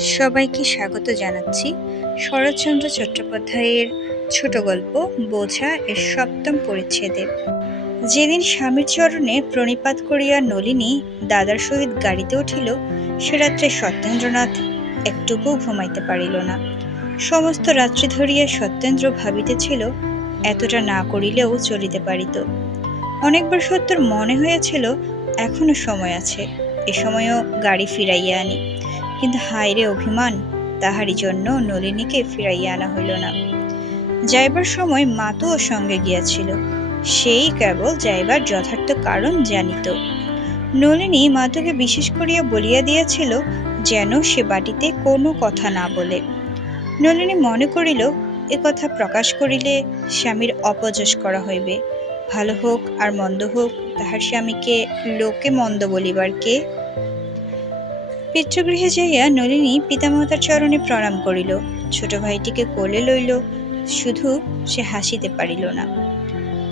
সবাইকে স্বাগত জানাচ্ছি শরৎচন্দ্র চট্টোপাধ্যায়ের ছোট গল্প, বোঝা এর সপ্তম পরিচ্ছেদে। যেদিন স্বামীর চরণে প্রণিপাত করিয়া নলিনী দাদার সহিত গাড়িতে উঠিল, সে রাত্রে সত্যেন্দ্রনাথ একটুকু ঘুমাইতে পারিল না। সমস্ত রাত্রি ধরিয়া সত্যেন্দ্র ভাবিতেছিল, এতটা না করিলেও চলিতে পারিত। অনেকবার সত্যর মনে হয়েছিল এখনও সময় আছে, এ সময়ও গাড়ি ফিরাইয়া আনি। কিন্তু হায়রে অভিমান, তাহারই জন্য নলিনীকে ফিরাইয়া আনা হইল না। যাইবার সময় মাতুও সঙ্গে গিয়াছিল, সেই কেবল যাইবার যথার্থ কারণ জানিত। নলিনী মাতুকে বিশেষ করিয়া বলিয়া দিয়াছিল যেন সে বাটিতে কোনো কথা না বলে। নলিনী মনে করিল, এ কথা প্রকাশ করিলে স্বামীর অপযশ করা হইবে। ভালো হোক আর মন্দ হোক, তাহার স্বামীকে লোকে মন্দ বলিবার কে পিতৃগৃহে যাইয়া নলিনী পিতামাতার চরণে প্রণাম করিল। ছোট ভাইটিকে কোলে লইল, শুধু সে হাসিতে পারিল না।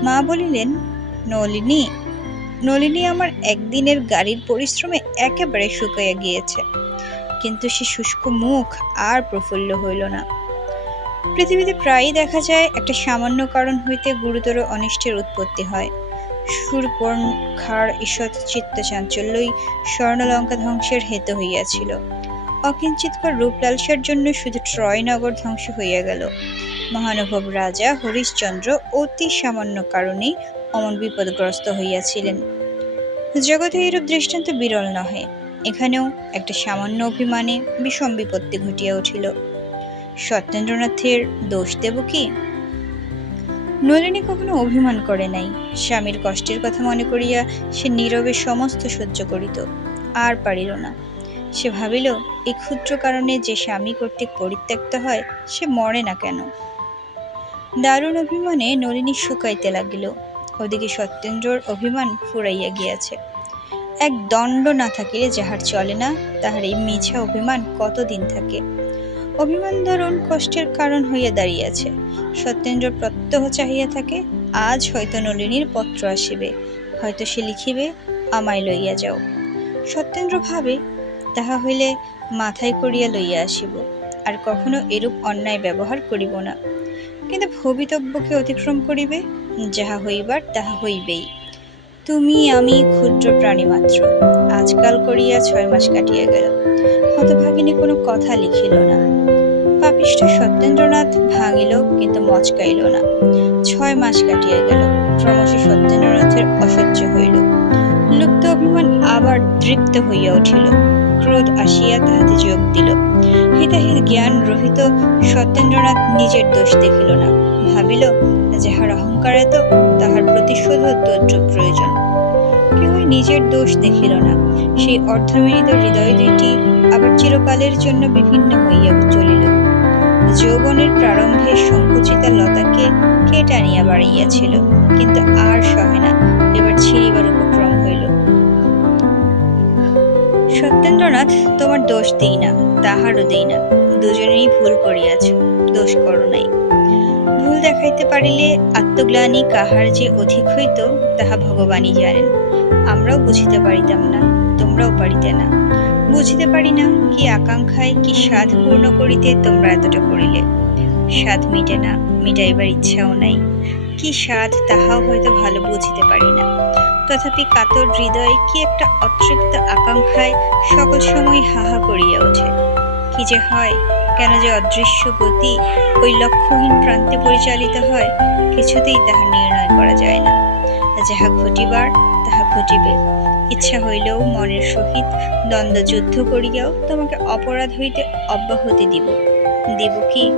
মা বলিলেন, নলিনী নলিনী আমার একদিনের গাড়ির পরিশ্রমে একেবারে শুকাইয়া গিয়েছে। কিন্তু সে শুষ্ক মুখ আর প্রফুল্ল হইল না। পৃথিবীতে প্রায়ই দেখা যায়, একটা সামান্য কারণ হইতে গুরুতর অনিষ্টের উৎপত্তি হয়। সুরপর্ণখার ঈষৎ চিত্ত চাঞ্চল্যই স্বর্ণলঙ্কা ধ্বংসের হেতু হইয়াছিল। অকিঞ্চিতকর রূপলালসার জন্য শুধু ট্রয়নগর ধ্বংস হইয়া গেল। মহানুভব রাজা হরিশ্চন্দ্র অতি সামান্য কারণেই অমন বিপদগ্রস্ত হইয়াছিলেন। জগতে এইরূপ দৃষ্টান্ত বিরল নহে, এখানেও একটা সামান্য অভিমানে বিষম বিপত্তি ঘটিয়া উঠিল। সত্যেন্দ্রনাথের দোষ দেব কি? নলিনী কখনো অভিমান করে নাই। স্বামীর কষ্টের কথা মনে করিয়া সে নীরবে সমস্ত সহ্য করিত, আর পারিল না। সে ভাবিল, এই ক্ষুদ্র কারণে যে স্বামী কর্তৃক পরিত্যক্ত হয়, সে মরে না কেন? দারুণ অভিমানে নলিনী শুকাইতে লাগিল। ওদিকে সত্যেন্দ্রর অভিমান ফুরাইয়া গিয়াছে। এক দণ্ড না থাকিলে যাহার চলে না, তাহার এই মিছা অভিমান কতদিন থাকে? অভিমান ধরুন কষ্টের কারণ হইয়া দাঁড়িয়েছে। সত্যেন্দ্র প্রত্যহ চাহিয়া থাকে, আজ হয়তো নলিনীর পত্র আসিবে, হয়তো সে লিখিবে, আমায় লইয়া যাও। সত্যেন্দ্র ভাবে, তাহা হইলে মাথায় করিয়া লইয়া আসিব, আর কখনো এরূপ অন্যায় ব্যবহার করিব না। কিন্তু ভবিতব্যকে অতিক্রম করিবে, যাহা হইবার তাহা হইবেই। তুমি, আমি ক্ষুদ্র প্রাণী মাত্র আজকাল করিয়া ছয় মাস কাটিয়া গেল। হতভাগিনী কোনো কথা লিখিল না। পাপিষ্ঠ সত্যেন্দ্রনাথ ভাঙিল কিন্তু মচকাইল না। ছয় মাস কাটিয়া গেল। ক্রমশ সত্যেন্দ্রনাথের অসহ্য হইল। লুপ্ত অভিমান আবার তৃপ্ত হইয়া উঠিল। ক্রোধ আসিয়া তাহাতে যোগ দিল। হিতাহিত জ্ঞান রহিত সত্যেন্দ্রনাথ নিজের দোষ দেখিল না। ভাবিল, যাহার অহংকার এত, তাহার প্রতিশোধ তদ্রুপ প্রয়োজন। কেহই নিজের দোষ দেখিল না। সেই অর্ধমিলিত হৃদয় দুইটি আবার চিরকালের জন্য বিভিন্ন হইয়া চলিল। যৌবনের প্রারম্ভে সংকুচিতা লতাকে কে টানিয়া বাড়াইয়াছিল? কিন্তু আর সহে না। এবার ছিঁড়িবার উপক্রম সত্যেন্দ্রনাথ, তোমার দোষ দেই না, তাহারও দেই না। দুজনেরই ভুল করিয়াছ, দোষ করো নাই। ভুল দেখাইতে পারিলে আত্মগ্লানি কাহার যে অধিক হইত, তাহা ভগবানই জানেন। আমরাও বুঝিতে পারিতাম না, তোমরাও পারিতে না। বুঝিতে পারি না কি আকাঙ্ক্ষায়, কি স্বাদ পূর্ণ করিতে তোমরা এতটা করিলে। স্বাদ মিটে না, মিটাইবার ইচ্ছাও নাই। কি স্বাদ, তাহাও হয়তো ভালো বুঝিতে পারি না। তথাপি কাতর হৃদয়ে কি একটা অতৃপ্ত আকাঙ্ক্ষায় সকল সময় হাহা করিয়া ওঠে। কি যে হয়, কেন যে অদৃশ্য গতি ওই লক্ষ্যহীন প্রান্তে পরিচালিত হয়, কিছুতেই তাহা নির্ণয় করা যায় না। যাহা ঘটিবার, তাহা ঘটিবে। ইচ্ছা হইলেও মনের সহিত দ্বন্দ্ব যুদ্ধ করিয়াও তোমাকে অপরাধ হইতে অব্যাহতি দিব। দিব কি?